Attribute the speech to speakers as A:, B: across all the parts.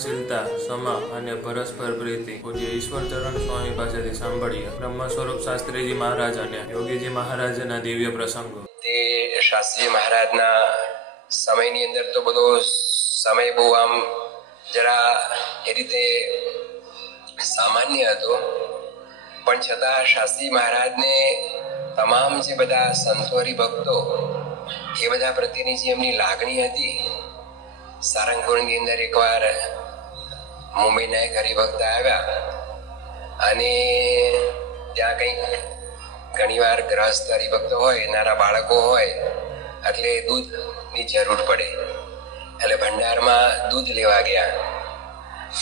A: સહનશીલતા ક્ષમા અને પરસ્પર પ્રીતિ. પૂજ્ય ઈશ્વર ચરણ સ્વામી પાસેથી સાંભળીએ બ્રહ્મ સ્વરૂપ શાસ્ત્રીજી મહારાજ અને યોગીજી મહારાજના દિવ્ય પ્રસંગો.
B: તે શાસ્ત્રીજી મહારાજના સમયની અંદર તો બધો સમય બહુ આમ જરા એ રીતે સામાન્ય હતો. પણ છતાં શાસ્ત્રી મહારાજને તમામ જે બધા સંતો ભક્તો એ બધા પ્રત્યેની જે એમની લાગણી હતી, સારંગપુરની અંદર એકવાર મુંબઈના એક હરિભક્ત આવ્યા. અને ત્યાં કંઈક ઘણીવાર ગ્રસ્ત હરિભક્ત હોય, નાના બાળકો હોય, એટલે દૂધની જરૂર પડે. એટલે ભંડારમાં દૂધ લેવા ગયા.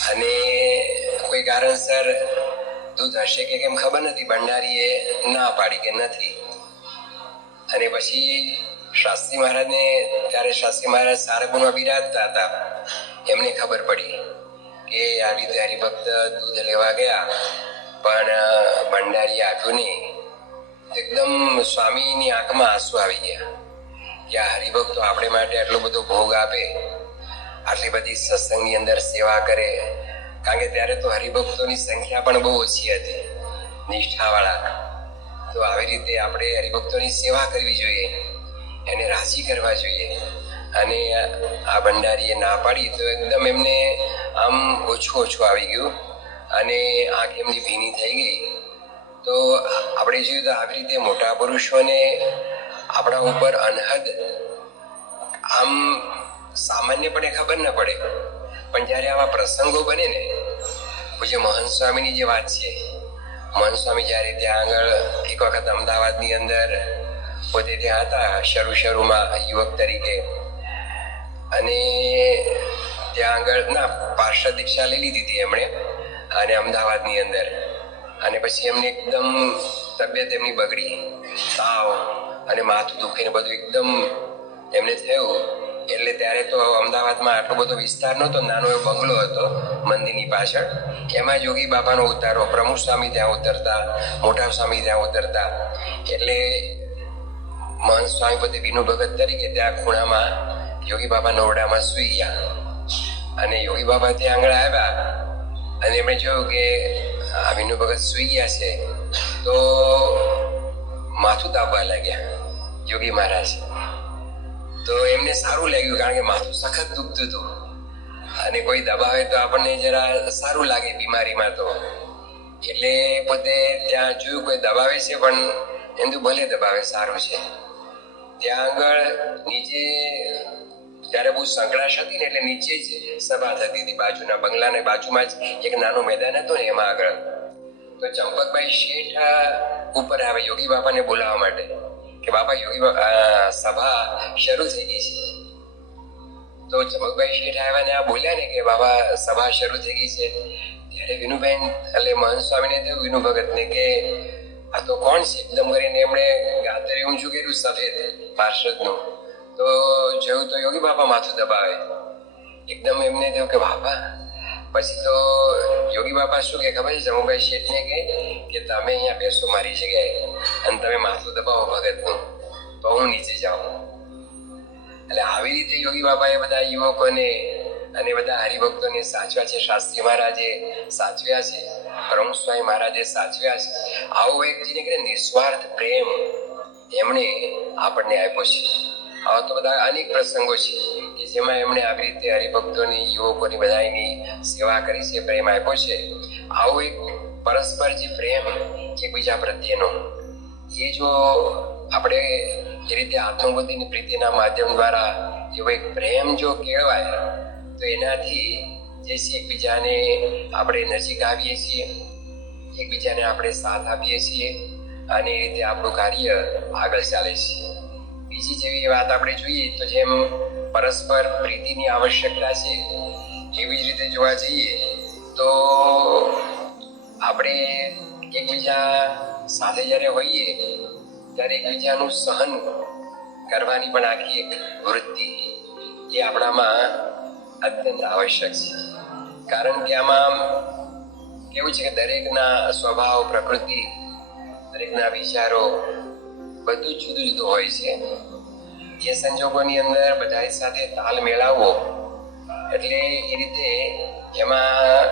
B: અને કોઈ કારણસર દૂધ હશે કે કેમ ખબર નથી, ભંડારીએ ના પાડી કે નથી. અને પછી શાસ્ત્રી મહારાજને, ત્યારે શાસ્ત્રી મહારાજ સારગુણમાં બિરાજતા હતા. એમને ખબર પડી. કે આવી રીતે હરિભક્ત દૂધ લેવા ગયા, પણ ભંડારીએ આપ્યું નહીં. એકદમ સ્વામીની આંખમાં આંસુ આવી ગયા. કે આ હરિભક્તો આપણે માટે આટલો બધો ભોગ આપે, આટલી બધી સત્સંગની અંદર સેવા કરે. કારણ કે ત્યારે તો હરિભક્તોની સંખ્યા પણ બહુ ઓછી હતી, નિષ્ઠાવાળા. તો આવી રીતે આપણે હરિભક્તોની સેવા કરવી જોઈએ, એને રાજી કરવા જોઈએ. અને આ ભંડારીએ ના પાડી તો એકદમ એમને આમ ઓછું ઓછું આવી ગયું અને આંખ એમની ભીની થઈ ગઈ. તો આપણે જોઈએ તો આવી રીતે મોટા પુરુષોને આપણા ઉપર અનહદ આમ સામાન્યપણે ખબર ન પડે. પણ જ્યારે આવા પ્રસંગો બને ને, પૂજ્ય મહન સ્વામીની જે વાત છે, મોહન સ્વામી જ્યારે ત્યાં આગળ એક વખત અમદાવાદની અંદર પોતે ત્યાં હતા શરૂ શરૂમાં યુવક તરીકે. અને ત્યાં આગળ ના પાર્ષદ દીક્ષા લઈ લીધી હતી એમણે, અને અમદાવાદની અંદર. અને પછી એમને એકદમ તબિયત એમની બગડી તાવ અને માથું દુખીને બધું એકદમ એમને થયું. એટલે ત્યારે તો અમદાવાદમાં આટલો બધો વિસ્તાર નહોતો, નાનો એવો બંગલો હતો મંદિરની પાછળ. એમાં યોગી બાબાનો ઉતારો પ્રમુખ સ્વામી ત્યાં ઉતરતા, મોટા સ્વામી ત્યાં ઉતરતા. એટલે મહંત સ્વામી પોતે વિનુ ભગત તરીકે ત્યાં ખૂણામાં યોગી બાબા નોરડામાં સુઈ ગયા. અને યોગી બાબા ત્યાં આગળ આવ્યા અને એમણે જોયું કે આ વિનુ ભગત સુઈ ગયા છે, તો માથું તાપવા લાગ્યા યોગી મહારાજ. તો એમને સારું લાગ્યું કારણ કે માથું સખત દુખતું હતું. અને કોઈ દબાવે તો આપણને જરા સારું લાગે બીમારીમાં તો. એટલે પોતે ત્યાં જોયું કોઈ દબાવે છે, પણ એમ ભલે દબાવે, સારું છે. ત્યાં આગળ નીચે ત્યારે બહુ સંકળાશ હતી ને એટલે નીચે જ સભા થતી હતી બાજુના બંગલાને બાજુમાં જ એક નાનું મેદાન હતું ને એમાં આગળ. તો ચંપકભાઈ શેઠ ઉપર આવે યોગી બાપાને બોલાવવા માટે કે બાપા, યોગી સભા શરૂ થઈ ગઈ છે. તો ચંપકભાઈ શેઠ આવ્યા ને આ બોલ્યા ને કે બાબા સભા શરૂ થઈ ગઈ છે. ત્યારે વિનુબેન એટલે મહંત સ્વામીને થયું વિનુ ભગતને કે આ તો કોણ છે? એકદમ કરીને એમણે ગાતરે ઊંચું કર્યું સફેદ પાર્ષદનું. તો જોયું તો યોગી બાપા માથું દબાવે. એકદમ એમને થયું કે બાપા, પછી તો યોગી બાપા શું કે ખબર છે? જમુભાઈ શેઠને કે કે તમે અહીંયા બેસો, મારી જગ્યાએ. અને તમે માથું દબાવો, ભગતનું. તો હું નીચે જાઉં. એટલે આવી રીતે યોગી બાપાએ બધા યુવકોને અને બધા હરિભક્તોને સાચવ્યા છે. શાસ્ત્રી મહારાજે સાચવ્યા છે. પ્રમુખ સ્વામી મહારાજે સાચવ્યા છે. આવો એક જેને નિસ્વાર્થ પ્રેમ, એમણે આપણને આપ્યો છે. આવા તો બધા અનેક પ્રસંગો છે કે જેમાં એમણે આવી રીતે હરિભક્તોની, યુવકોની બધાની સેવા કરી છે, પ્રેમ આપ્યો છે. આવો એક પરસ્પર જે પ્રેમ એકબીજા પ્રત્યેનો, એ જો આપણે એ રીતે આત્મબુદ્ધિની પ્રીતિના માધ્યમ દ્વારા એવો એક પ્રેમ જો કહેવાય તો એનાથી જે છે એકબીજાને આપણે નજીક આવીએ છીએ, એકબીજાને આપણે સાથ આપીએ છીએ, અને એ રીતે આપણું કાર્ય આગળ ચાલે છે. બીજી જેવી વાત આપણે જોઈએ તો જેમ પરસ્પર પ્રીતિની આવશ્યકતા છે, એવી જ રીતે જોવા જઈએ તો આપણે એકબીજા સાથે જ્યારે હોઈએ, ત્યારે એકબીજાનું સહન કરવાની પણ આખી એક વૃત્તિ એ આપણામાં અત્યંત આવશ્યક છે. કારણ કે આમાં કેવું છે કે દરેકના સ્વભાવ, પ્રકૃતિ, દરેકના વિચારો બધું જુદું જુદું હોય છે. એ સંજોગોની અંદર બધા સાથે તાલ મેળવવો, એટલે એ રીતે એમાં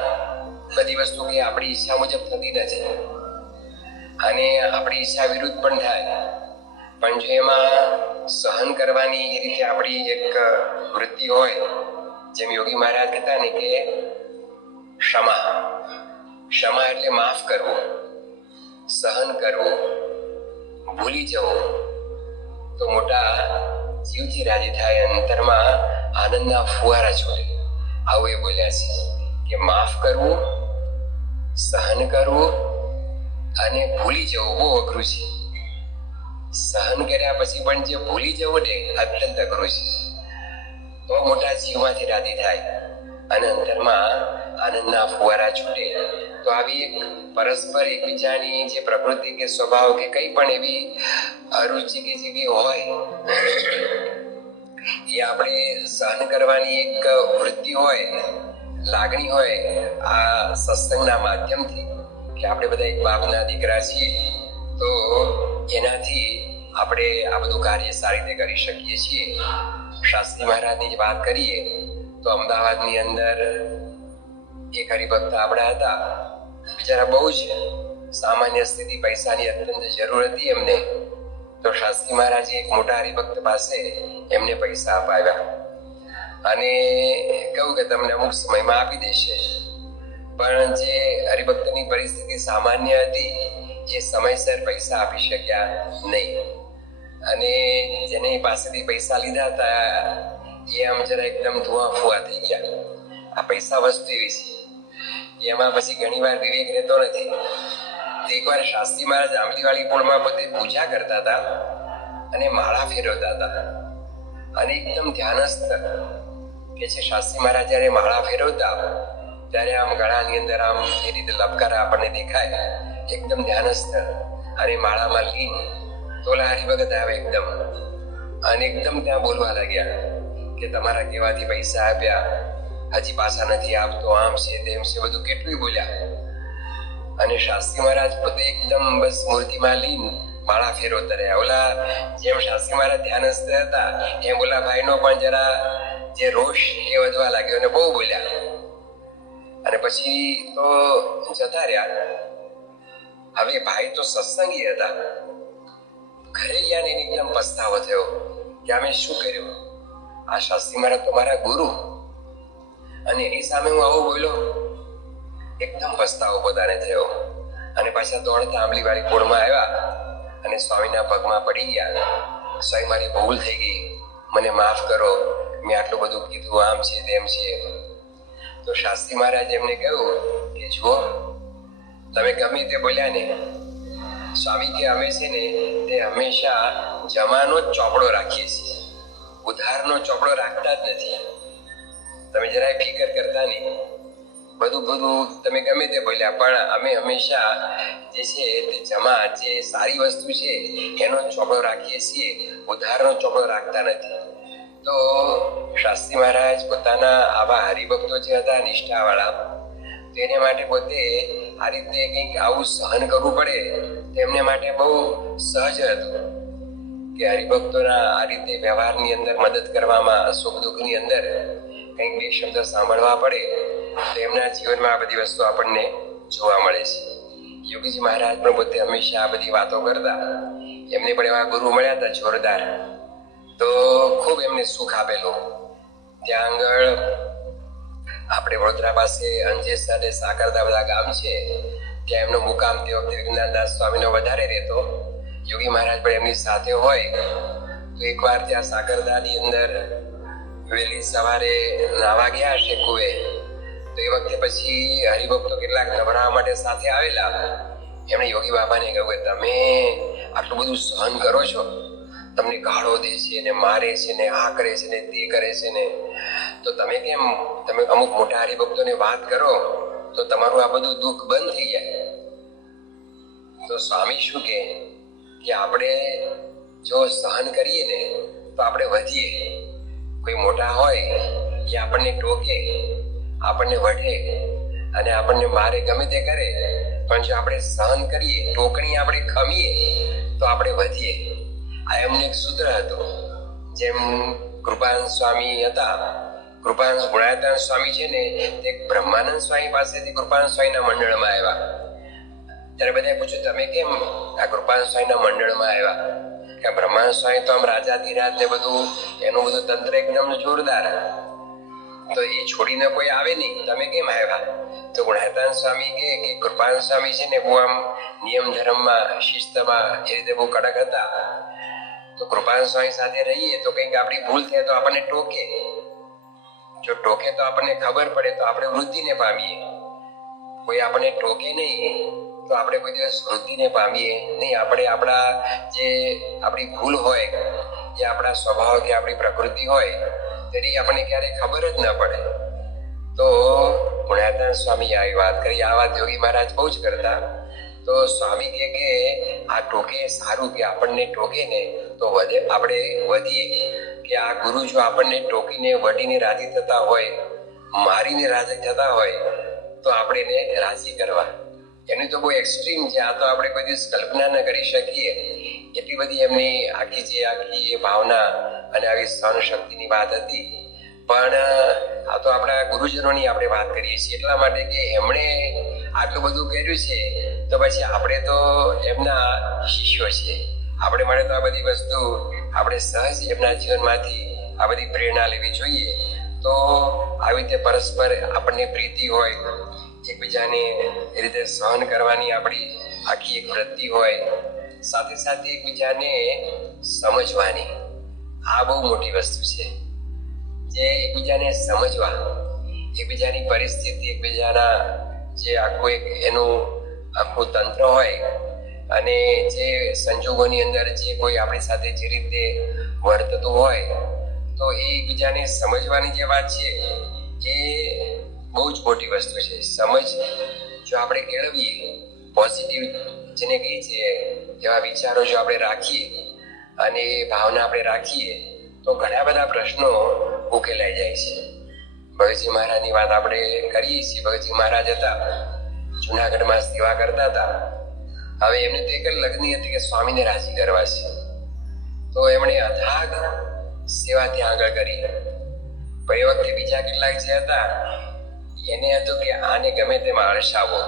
B: બધી વસ્તુ કે આપણી ઈચ્છા મુજબ થતી નથી. અને આપણી ઈચ્છા વિરુદ્ધ પણ થાય. પણ જો એમાં સહન કરવાની એ રીતે આપણી એક વૃત્તિ હોય, જેમ યોગી મહારાજ કહેતા ને કે ક્ષમા. ક્ષમા એટલે માફ કરવું, સહન કરવું. ભૂલી જવું તો મોટા જીવથી રાજી થાય અંતરમાં આનંદના ફુવારા છોડે. આવું એ બોલ્યા છે કે માફ કરવું, સહન કરવું અને ભૂલી જવું બહુ અઘરું છે. સહન કર્યા પછી પણ જે ભૂલી જવું ને અત્યંત અઘરું છે. તો મોટા જીવમાંથી રાજી થાય અને અંતરમાં આનંદના ફુવારા છૂટે. તો આવી પરસ્પર એકબીજાની જે પ્રકૃતિ કે સ્વભાવ કે કઈ પણ એવી અરુચિ કે જેવી હોય, એ આપણે સહન કરવાની એક વૃત્તિ હોય, લાગણી હોય, આ સત્સંગના માધ્યમથી કે આપણે બધા એક બાપના દીકરા છીએ, તો એનાથી આપણે આ બધું કાર્ય સારી રીતે કરી શકીએ છીએ. શાસ્ત્રી મહારાજની જ વાત કરીએ, તો અમદાવાદની અંદર એક હરિભક્ત આપણા હતા. બિચારા બહુ જ સામાન્ય સ્થિતિ પૈસાની અત્યંત જરૂર હતી એમને. તો શાસ્ત્રી મહારાજે એક મોટા હરિભક્ત પાસે એમને પૈસા અપાવ્યા. અને કહ્યું કે તમને અમુક સમયમાં આપી દેશે. પણ જે હરિભક્તની પરિસ્થિતિ સામાન્ય હતી, એ સમયસર પૈસા આપી શક્યા નહીં. અને જેને પાસેથી પૈસા લીધા હતા, એ આમ જરા એકદમ ધુઆ ફુઆ થઈ ગયા. આ પૈસા વસ્તુ એવી છે એમાં પછી ઘણી વાર વિવેક રહેતો નથી. એકવાર શાસ્ત્રી મહારાજ આંબલીવાળી પોળમાં પોતે પૂજા કરતા હતા અને માળા ફેરવતા હતા. અને એકદમ ધ્યાનસ્થ કે છે, શાસ્ત્રી મહારાજ જ્યારે માળા ફેરવતા, ત્યારે આમ ગળાની અંદર આમ એ રીતે લપકારા આપણને દેખાય. એકદમ ધ્યાનસ્થ અને માળામાં લીન તોલા હરિભગત આવે એકદમ. અને એકદમ ત્યાં બોલવા લાગ્યા કે તમારા કેવાથી પૈસા આપ્યા. હજી પાછા નથી આપતો આમ છે તેમ છે, બધું કેટલું બોલ્યા. અને શાસ્ત્રી મહારાજ પોતે એકદમ બસ મૂર્તિમાં લીન માળા ફેરવતા રહ્યા. ઓલા જેમ શાસ્ત્રી મહારાજ ધ્યાનસ્થ હતા, એમ ઓલા ભાઈનો પણ જરા જે રોષ એ વધવા લાગ્યો અને બહુ બોલ્યા. અને પછી તો જતા રહ્યા. હવે ભાઈ તો સત્સંગી હતા. ઘરે ગયા ને એની એકદમ પસ્તાવો થયો કે અમે શું કર્યું? આ શાસ્ત્રી મહારાજ તો મારા ગુરુ. અને એની સામે હું આવો બોલ્યો એકદમ પસ્તાવો પોતાને થયો. અને પાછા દોડતા આંબલીવાળી કોળમાં આવ્યા અને સ્વામીના પગમાં પડી ગયા. સ્વામી, મારી ભૂલ થઈ ગઈ. મને માફ કરો. મેં આટલું બધું કીધું, આમ છે તેમ છે. તો શાસ્ત્રી મહારાજ એમને કહ્યું કે, જુઓ, તમે ગમે તે બોલ્યા ને, સ્વામી કે અમે છે ને, તે હંમેશા જમાનો જ ચોપડો રાખીએ છીએ. ઉધારનો ચોપડો રાખતા જ નથી. તમે જરાય ફિકર કરતા નહીં. બધું બધું તમે ગમે તે બોલ્યા, પણ અમે હંમેશા જે છે તે જમા જે સારી વસ્તુ છે, એનો ચોપડો રાખીએ છીએ. ઉધારનો ચોપડો રાખતા નથી. તો શાસ્ત્રી મહારાજ પોતાના આવા હરિભક્તો જે હતા, નિષ્ઠાવાળા તેને માટે પોતે આ રીતે કંઈક આવું સહન કરવું પડે. તેમને માટે બહુ સહજ હતું કે હરિભક્તોના આ રીતે વ્યવહારની અંદર મદદ કરવામાં, સુખ દુઃખની અંદર કંઈક બે શબ્દ સાંભળવા પડે, તો એમના જીવનમાં આ બધી વસ્તુ આપણને જોવા મળે છે. યોગીજી મહારાજ પણ પોતે હંમેશા આ બધી વાતો કરતા. એમને પણ એવા ગુરુ મળ્યા હતા, જોરદાર. તો ખૂબ એમને સુખ આપેલું. ત્યાં આગળ આપણે વડોદરા પાસે અંજેસ અને સાકરદા બધા ગામ છે, ત્યાં એમનો મુકામ તે વખતે વિજ્ઞાનદાસ સ્વામીનો વધારે રહેતો. યોગી મહારાજ પણ એમની સાથે હોય. તો એકવાર ત્યાં સાકરદાની અંદર વહેલી સવારે નાવા ગયા હશે કુએ તો એ વખતે પછી હરિભક્તો કેટલાક નવડાવવા માટે સાથે આવેલા. એમણે યોગી બાબાને કહ્યું કે તમે આટલું બધું સહન કરો છો? તમને ગાળો દે છે ને મારે છે ને આ કરે છે ને તે કરે છે ને. તો તમે કેમ? તમે અમુક મોટા હરિભક્તોને વાત કરો, તો તમારું આ બધું દુઃખ બંધ થઈ જાય. તો સ્વામી શું કે આપણે જો સહન કરીએ ને, તો આપણે વધીએ. કોઈ મોટા હોય જે આપણને ટોકે, આપણને વઢે અને આપણને મારે ગમે તે કરે, પણ જો આપણે સહન કરીએ, ટોકણી આપણે ખમીએ, તો આપણે વધીએ. આ એમને એક સૂત્ર હતું. જેમ કૃપાનંદ સ્વામી હતા, કૃપાનંદ ગુણાયતાન સ્વામી છે ને, તે બ્રહ્માનંદ સ્વામી પાસેથી કૃપાનંદ સ્વામીના મંડળમાં આવ્યા. ત્યારે બધાએ પૂછ્યું, તમે કેમ આ કૃપાનંદ સ્વામીના મંડળમાં આવ્યા? કે બ્રહ્માનંદ સ્વામી તો આમ રાજાધિરાજ ને બધું, એનું બધું તંત્ર એકદમ જોરદાર તો એ છોડીને કોઈ આવે નહીં. તમે કેમ આવ્યા? તો ગુણાતાન સ્વામી કે કે કૃપાન સ્વામી છે ને બહુ આમ નિયમ ધર્મમાં, શિસ્તમાં એ રીતે બહુ કડક હતા. તો કૃપાન સ્વામી સાથે રહીએ તો કંઈક આપણી ભૂલ થાય તો આપણને ટોકે. જો ટોકે તો આપણને ખબર પડે તો આપણે વૃદ્ધિને પામીએ. કોઈ આપણને ટોકે નહીં. તો આપણે કોઈ દિવસ વૃદ્ધિને પામીએ નહીં. આપણે આપણા જે આપણી ભૂલ હોય, જે આપણા સ્વભાવ કે આપણી પ્રકૃતિ હોય, તેની આપણને ક્યારેય ખબર જ ન પડે. તો ગુણાતાન સ્વામી આવી વાત કરી. આ વાત યોગી મહારાજ બહુ જ કરતા. તો સ્વામી કહે કે, આ ટોકે, સારું કે આપણને ટોકે ને, તો વધે, આપણે વધીએ કે? આ ગુરુ જો આપણને ટોકીને વડીને રાજી થતા હોય, મારીને રાજી થતા હોય, તો આપણે એને રાજી કરવા. એની તો બહુ એક્સ્ટ્રીમ છે, આ તો આપણે કોઈ દિવસ કલ્પના ન કરી શકીએ. એટલી બધી એમની આખી જે આખી એ ભાવના અને આવી સહન શક્તિની વાત હતી. પણ આ તો આપણા ગુરુજનોની આપણે વાત કરીએ છીએ. એટલા માટે કે એમણે આટલું બધું કર્યું છે, તો પછી આપણે તો એમના શિષ્યો છે આપણે માટે તો આ બધી વસ્તુ આપણે સહજ એમના જીવનમાંથી આ બધી પ્રેરણા લેવી જોઈએ. તો આવી રીતે પરસ્પર આપણને પ્રીતિ હોય એકબીજાને એ રીતે સહન કરવાની આપણી આખી એક વૃત્તિ હોય, સાથે સાથે એકબીજાને સમજવાની આ બહુ મોટી વસ્તુ છે. જે એકબીજાને સમજવા, એકબીજાની પરિસ્થિતિ, એકબીજાના જે આખું એક એનું આખું તંત્ર હોય અને જે સંજોગોની અંદર જે કોઈ આપણી સાથે જે રીતે વર્તતું હોય, તો એ એકબીજાને સમજવાની જે વાત છે એ બહુ જ મોટી વસ્તુ છે, સમજ? જો આપણે કેળવીએ પોઝિટિવ જેને કહીએ છીએ, એવા વિચારો જો આપણે રાખીએ અને એ ભાવના આપણે રાખીએ, તો ઘણા બધા પ્રશ્નો ઉકેલાઈ જાય છે. ભગતજી મહારાજની વાત આપણે કરીએ છીએ. ભગતજી મહારાજ હતા, જુનાગઢમાં સેવા કરતા હતા. હવે એમને તો એક લગ્ન હતી કે સ્વામીને રાજી કરવા છે. તો એમણે અથાગ સેવા ત્યાં આગળ કરી. પણ વખતે બીજા કેટલાક જે હતા એને હતું કે આને ગમે તેમ અળસાવો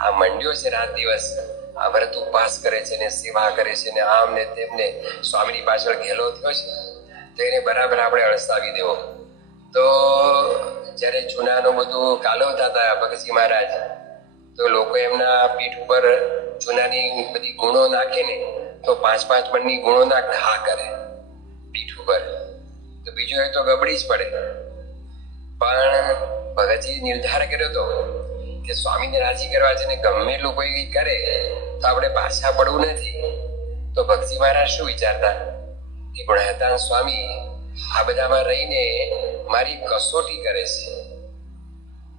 B: આ મંડ્યો છે રાત દિવસ. આ વ્રત ઉપવાસ કરે છે ને સેવા કરે છે ને આમ ને તેમને સ્વામીની પાછળ ઘેલો થયો છે. તો એને બરાબર આપણે અળસાવી દેવો. તો જ્યારે ચૂનાનું બધું કાલવતા હતા ભગતસિંહ મહારાજ, તો લોકો એમના પીઠ ઉપર ચૂનાની બધી ગુણો નાખે ને તો પાંચ પાંચ મણની ગુણોના ઘા કરે પીઠ ઉપર. તો બીજું એ તો ગબડી જ પડે. પણ ભગતજી નિર્ધાર કર્યો તો કે સ્વામીને રાજી કરવા છે ગમે એટલું કંઈ કરે, તો આપણે પાછા પડવું નથી. તો ભક્તિ મહારાજ શું વિચારતા? કે ગુણાતાન સ્વામી, આ બધામાં રહીને મારી કસોટી કરે છે.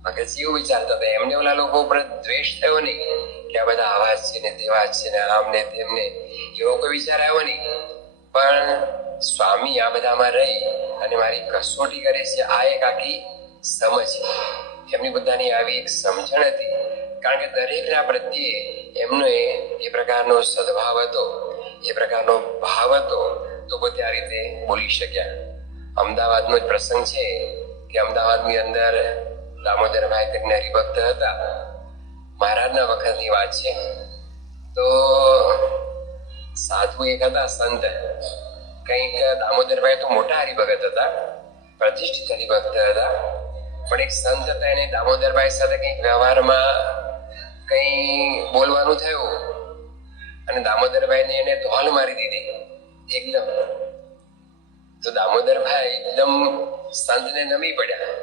B: ભગતજી એવું વિચારતા હતા, એમને ઓલા લોકો ઉપર દ્વેષ થયો નહીં કે આ બધા આવા છે ને તેવા છે ને આમ ને તેમને એવો કોઈ વિચાર આવ્યો નહીં. પણ સ્વામી આ બધામાં રહી અને મારી કસોટી કરે છે. આ એક આખી સમજ. એમની બધાની આવી એક સમજણ હતી. કારણ કે દરેકના પ્રત્યે એમનો એ- પ્રકારનો સદભાવ હતો, એ પ્રકારનો ભાવ હતો, તો પોતે આ રીતે બોલી શક્યા. અમદાવાદનો જ પ્રસંગ છે કે અમદાવાદની અંદર દામોદરભાઈ કરીને હરિભક્ત હતા. મહારાજના વખતની વાત છે. તો સાધુ એક હતા, સંત. કંઈક દામોદરભાઈ તો મોટા હરિભગત હતા, પ્રતિષ્ઠિત હરિભક્ત હતા. પણ એક સંત હતા, એને દામોદરભાઈ સાથે કંઈક વ્યવહારમાં કંઈ બોલવાનું થયું અને દામોદરભાઈને એને ધોલ મારી દીધી, એકદમ. તો દામોદરભાઈ એકદમ સંતને નમી પડ્યા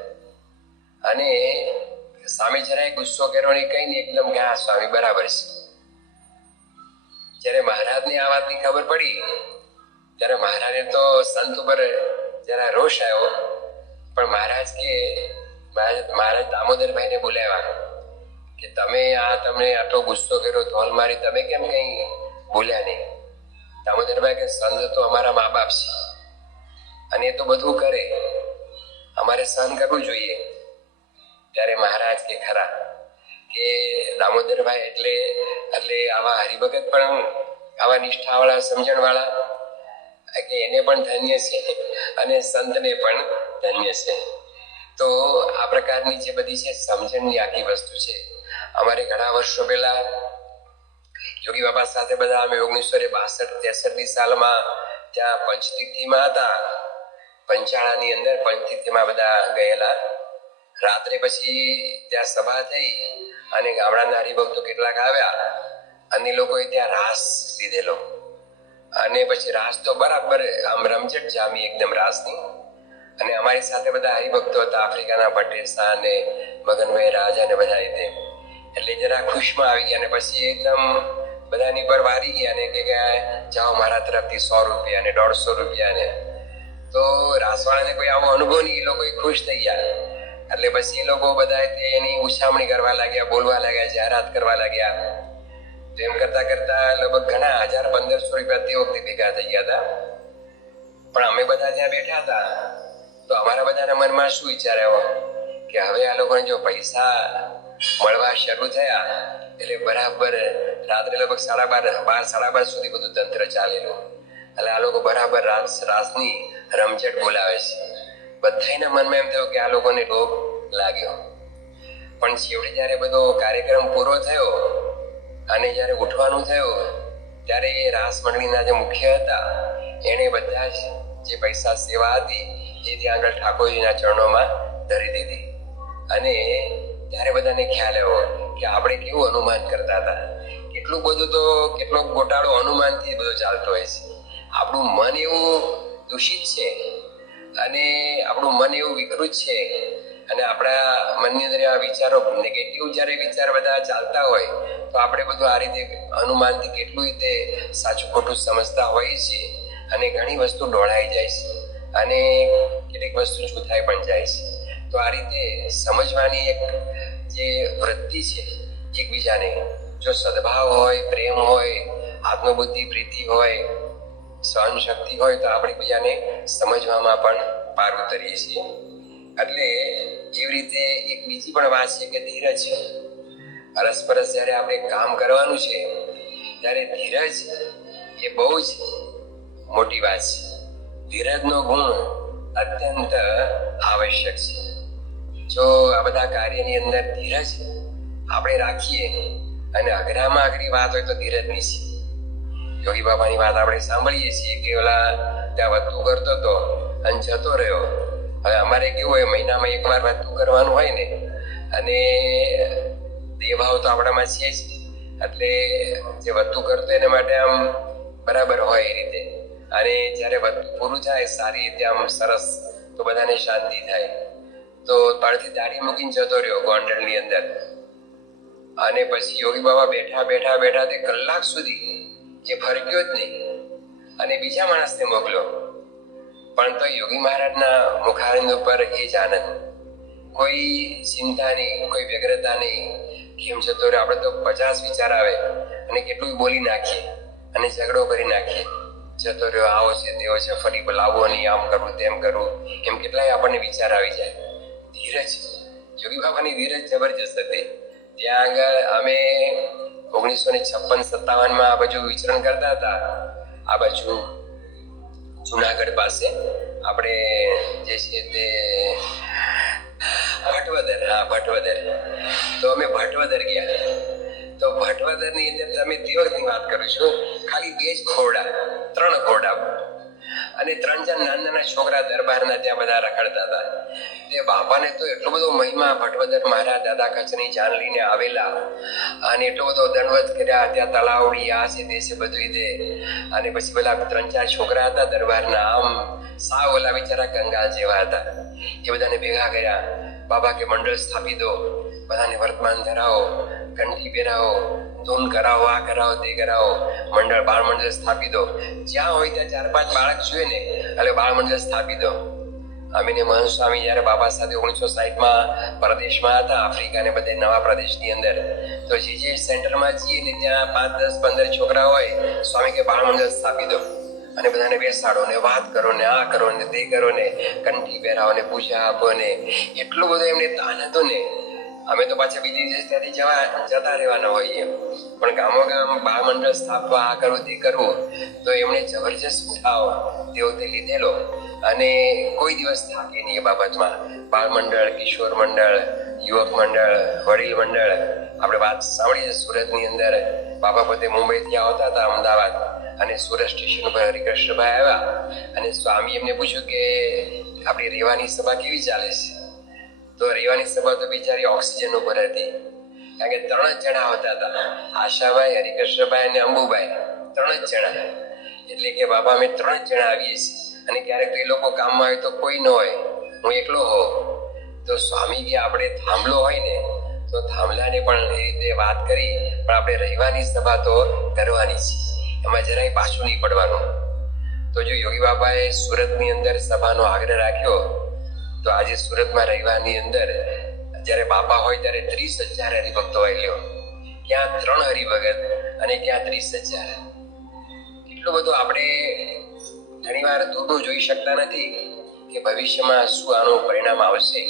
B: અને સ્વામી જરાય ગુસ્સો કર્યો ને કઈ નહીં, એકદમ કે હા, સ્વામી, બરાબર છે. જ્યારે મહારાજને આ વાતની ખબર પડી, ત્યારે મહારાજે તો સંત ઉપર જરા રોષ આવ્યો, પણ મહારાજ કે મહારાજ દામોદરભાઈને બોલાવ્યા કે તમે આ તમને આટલો ગુસ્સો કર્યો, ધોલ મારી, તમે કેમ કઈ બોલ્યા નહીં? દામોદરભાઈ કે, સંત તો અમારા મા બાપ છે અને એ તો બધું કરે. અમારે સહન કરવું જોઈએ. ત્યારે મહારાજ કે, ખરા. કે દામોદરભાઈ એટલે એટલે આવા હરિભગત પણ આવા નિષ્ઠાવાળા, સમજણવાળા, કે એને પણ ધન્ય છે અને સંતને પણ ધન્ય છે. તો આ પ્રકારની જે બધી છે સમજણની આખી વસ્તુ છે, અમારે ઘણા વર્ષો પહેલા યોગી બાબા સાથે બધા અમે ઓગણીસો ને બાસઠ ત્રેસઠની સાલમાં ત્યાં પંચતીર્થીમાં હતા. પંચાળાની અંદર પંચતીર્થીમાં બધા ગયેલા. રાત્રે પછી ત્યાં સભા થઈ અને ગામડાના હરિભક્તો કેટલાક આવ્યા અને લોકોએ ત્યાં રાસ લીધેલો. અને પછી રાસ તો બરાબર આમ રમઝટ જામી એકદમ રાસની. અને અમારી સાથે બધા હરિભક્તો હતા, આફ્રિકાના પટેસા અને મગનભાઈ રાજા ને બધા રીતે એટલે જરા ખુશમાં આવી ગયા અને પછી એકદમ બધાની પર વારી ગયા ને કે જાઓ મારા તરફથી સો રૂપિયા ને દોઢસો રૂપિયા ને. તો રાસવાળાને કોઈ આવો અનુભવ નહીં, એ લોકો ખુશ થઈ ગયા. એટલે પછી એ લોકો બધા એની ઉછામણી કરવા લાગ્યા, બોલવા લાગ્યા, જાહેરાત કરવા લાગ્યા. તો એમ કરતા કરતા લગભગ ઘણા હજાર પંદરસો રૂપિયા તે વખતે ભેગા થઈ ગયા હતા. પણ અમે બધા ત્યાં બેઠા હતા. તો અમારા બધાના મનમાં શું વિચાર આવ્યો? કે હવે આ લોકોને જો પૈસા મળવા શરૂ થયા, એટલે બરાબર રાત્રે લગભગ સાડા બાર બાર, સાડા બાર સુધી બધું તંત્ર ચાલેલું. એટલે આ લોકો બરાબર રાસ, રાસની રમઝટ બોલાવે છે. બધાના મનમાં એમ થયું કે આ લોકોને રોગ લાગ્યો. પણ છેવટે જ્યારે બધો કાર્યક્રમ પૂરો થયો અને જ્યારે ઉઠવાનું થયું, ત્યારે એ રાસ મંડળીના જે મુખ્ય હતા, એણે બધા જ જે પૈસા સેવા હતી એ ત્યાં આગળ ઠાકોરજીના ચરણોમાં ધરી દીધી. અને ત્યારે બધાને ખ્યાલ આવ્યો કે આપણે કેવું અનુમાન કરતા હતા. કેટલું બધું તો, કેટલો ગોટાળો અનુમાનથી બધો ચાલતો હોય છે. આપણું મન એવું દૂષિત છે અને આપણું મન એવું વિકૃત છે અને આપણા મનની અંદર એવા વિચારો નેગેટિવ જ્યારે વિચાર બધા ચાલતા હોય, તો આપણે બધું આ રીતે અનુમાનથી કેટલું રીતે સાચું ખોટું સમજતા હોઈએ છીએ અને ઘણી વસ્તુ ડોળાઈ જાય છે. અને કેટલીક વસ્તુ છૂટાઈ પણ જાય છે. તો આ રીતે સમજવાની એક જે વૃત્તિ છે, એકબીજાને જો સદભાવ હોય, પ્રેમ હોય, આત્મબુદ્ધિ, પ્રીતિ હોય સહન શક્તિ હોય, તો આપણે બીજાને સમજવામાં પણ પાર ઉતરીએ છીએ. એટલે એવી રીતે એક બીજી પણ વાત છે કે ધીરજ. અરસપરસ જ્યારે આપણે કામ કરવાનું છે, ત્યારે ધીરજ એ બહુ જ મોટી વાત છે. ધીરજનો ગુણ અત્યંત આવશ્યક છે. જો આ બધા કાર્યની અંદર ધીરજ આપણે રાખીએ અને અઘરામાં અઘરી વાત હોય તો ધીરજની છે. યોગી બાબાની વાત આપણે સાંભળીએ છીએ કે ઓલા ત્યાં વધતું કરતો હતો અને જતો રહ્યો. હવે અમારે કેવું હોય, મહિનામાં એકવાર વધતું કરવાનું હોય ને, અને દેભાવ તો આપણામાં છે જ. એટલે જે વધતું કરતો એના માટે આમ બરાબર હોય એ રીતે. અને જ્યારે પૂરું થાય, સારી રીતે આમ સરસ, તો બધાને શાંતિ થાય. તો તળથી દાઢી મૂકીને જતો રહ્યો ગોંડલની અંદર. અને પછી યોગી બાબા બેઠા બેઠા બેઠા તે કલાક સુધી એ ફરક્યો જ નહીં. અને બીજા માણસને મોકલ્યો પણ તો યોગી મહારાજના મુખારંદ ઉપર એ જ આનંદ. કોઈ ચિંતા નહીં, કોઈ વ્યગ્રતા નહીં કેમ જતો રહ્યો આપણે તો પચાસ વિચાર આવે અને કેટલું બોલી નાખીએ અને ઝઘડો કરી નાખીએ. જતો રહ્યો આવો છે તેવો છે, ફરી બોલાવો નહીં, આમ કરવું તેમ કરવું એમ કેટલાય આપણને વિચાર આવી જાય. ધીરજ. યોગી બાબાની ધીરજ જબરજસ્ત હતી. ત્યાં આગળ અમે ઓગણીસો ને છપ્પન સત્તાવનમાં આ બાજુ વિચરણ કરતા હતા. આ બાજુ જુનાગઢ પાસે આપણે જે છે તે ભટવદર, હા, ભટવદર. તો અમે ભટવદર ગયા. તો ભટવદરની અંદર તમે તે વાત કરું છું. ખાલી બે જ ખોરડા, ત્રણ ખોરડા. અને ત્રણ ચાર નાના નાના છોકરા દરબારના ત્યાં બધા રખડતા હતા. તે બાપાને તો એટલો બધો મહિમા ભટવદર મહારાજ દાદા કચ્છની જાન લઈને આવેલા. અને એટલો બધો દંડવત કર્યા, ત્યાં તલાવડી આ છે તે છે બધું તે. અને પછી પેલા ત્રણ ચાર છોકરા હતા દરબારના, આમ સાવ ઓલા બિચારા ગંગા જેવા હતા. એ બધાને ભેગા કર્યા. બાબા કે મંડળ સ્થાપી દો. બધાને વર્તમાન ધરાવો. કંઠી પહેરાવો, ધૂન કરાવો, આ કરાવો, તે કરાવો. મંડળ બાળ મંડળ સ્થાપી દો. જ્યાં હોય ત્યાં ચાર પાંચ બાળક જોઈએ ને, એટલે બાળ મંડળ સ્થાપી દો. અમીને મહંત સ્વામી જ્યારે બાબા સાથે ઓગણીસો સાહીઠમાં પ્રદેશમાં હતા આફ્રિકા ને બધે નવા પ્રદેશની અંદર. તો જે જે સેન્ટરમાં જઈએ ને, ત્યાં પાંચ, દસ, પંદર છોકરા હોય, સ્વામી કે બાળ મંડળ સ્થાપી દો. અને બધાને બેસાડો ને વાત કરો ને આ કરો ને તે કરો ને, કંઠી પહેરાવો ને પૂજા આપો ને. એટલું બધું એમને તાન હતું ને. અમે તો પાછા બીજી ત્યાંથી જવા જતા રહેવાના હોઈએ. પણ ગામો ગામ મંડળ સ્થાપવા, આ કરવું, તે કરવું, તો એમણે જબરજસ્ત ઉઠાવ તેઓ તે લીધેલો. અને કોઈ દિવસ થાકે નહીં એ બાબતમાં. બાળ કિશોર મંડળ, યુવક મંડળ, વડીલ મંડળ. આપણે વાત સાંભળી છે સુરતની અંદર. બાબા પોતે મુંબઈથી આવતા હતા અમદાવાદ. અને સુરત સ્ટેશન પર હરિકૃષ્ણભાઈ આવ્યા. અને સ્વામી એમને પૂછ્યું કે, આપણી રેવાની સભા કેવી ચાલે છે? તો રેવાની સભા તો બિચારી ઓક્સિજન ઉપર હતી. કારણ કે ત્રણ જ જણા આવતા હતા. આશાભાઈ, હરિકૃષ્ણભાઈ અને અંબુભાઈ. ત્રણ જ જણા. એટલે કે બાબા અમે ત્રણ જણા આવીએ છીએ. અને ક્યારેક તો એ લોકો કામમાં આવે તો કોઈ ન હોય. હું એકલો હોઉં. તો સ્વામી આપણે થાંભલો હોય ને, તો થાંભલાને પણ એ રીતે વાત કરી. પણ આપણે રહેવાની સભા તો કરવાની છે. એમાં જરાય પાછું નહીં પડવાનું. તો જો યોગી બાબાએ સુરતની અંદર સભાનો આગ્રહ રાખ્યો તો આજે સુરતમાં રહેવાની અંદર જ્યારે બાપા હોય ત્યારે ત્રીસ હજાર હરિભક્તો હોય લ્યો. ક્યાં ત્રણ હરિભગત અને ક્યાં ત્રીસ હજાર. એટલું બધું આપણે ઘણીવાર દૂરનું જોઈ શકતા નથી કે ભવિષ્યમાં શું આનું પરિણામ આવશે.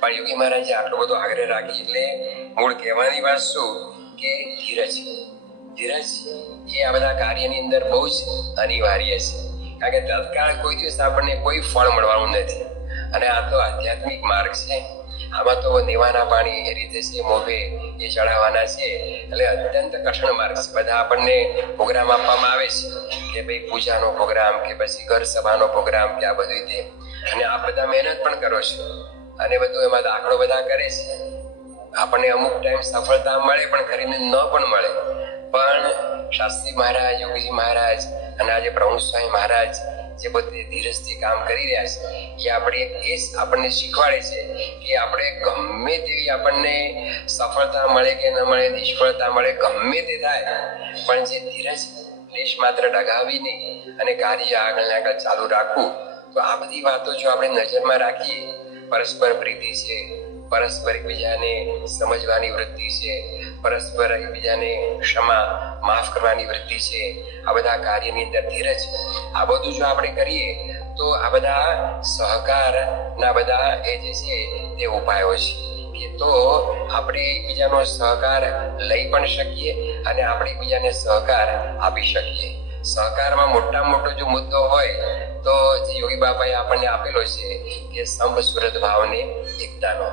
B: પણ યોગી મહારાજે આટલો બધો આગ્રહ રાખી એટલે મૂળ કહેવાની વાત શું? કે ધીરજ. ધીરજ એ આ બધા કાર્યની અંદર બહુ જ અનિવાર્ય છે. કારણ કે તત્કાળ કોઈ દિવસ આપણને કોઈ ફળ મળવાનું નથી. અને આ તો આધ્યાત્મિક માર્ગ છે. આમાં તો દેવાના પાણી એ રીતે છે મોભે એ ચડાવવાના છે. એટલે અત્યંત કઠણ માર્ગ છે. બધા આપણને પ્રોગ્રામ આપવામાં આવે છે કે ભાઈ પૂજાનો પ્રોગ્રામ કે પછી ઘર સભાનો પ્રોગ્રામ કે આ બધું રીતે. અને આ બધા મહેનત પણ કરો છો. અને બધું એમાં દાખલો બધા કરે છે. આપણને અમુક ટાઈમ સફળતા મળે પણ કરીને ન પણ મળે. પણ શાસ્ત્રી મહારાજ, યોગીજી મહારાજ અને આજે પ્રભુ સ્વામી મહારાજ જે બધે ધીરજથી કામ કરી રહ્યા છે, એ આપણે એ આપણને શીખવાડે છે કે આપણે ગમે તેવી આપણને સફળતા મળે કે ન મળે, નિષ્ફળતા મળે, ગમે તે થાય, પણ જે ધીરજ લેશ માત્ર ડગાવી નહીં અને કાર્ય આગળ ને આગળ ચાલુ રાખવું, તો આ બધી વાતો જો આપણે નજરમાં રાખીએ, પરસ્પર પ્રીતિ છે, પરસ્પર એકબીજાને સમજવાની વૃત્તિ છે પરસ્પર એકબીજાને ક્ષમા, માફ કરવાની વૃત્તિ છે. આ બધા કાર્યની અંદર ધીરજ. આ બધું જો આપણે કરીએ, તો આ બધા સહકારના બધા એ જે છે, તે ઉપાયો છે. કે તો આપણે એકબીજાનો સહકાર લઈ પણ શકીએ અને આપણે એકબીજાને સહકાર આપી શકીએ. સહકારમાં મોટા મોટો જો મુદ્દો હોય, તો જે યોગી બાબાએ આપણને આપેલો છે, કે સંભ સુરત ભાવને એકતાનો.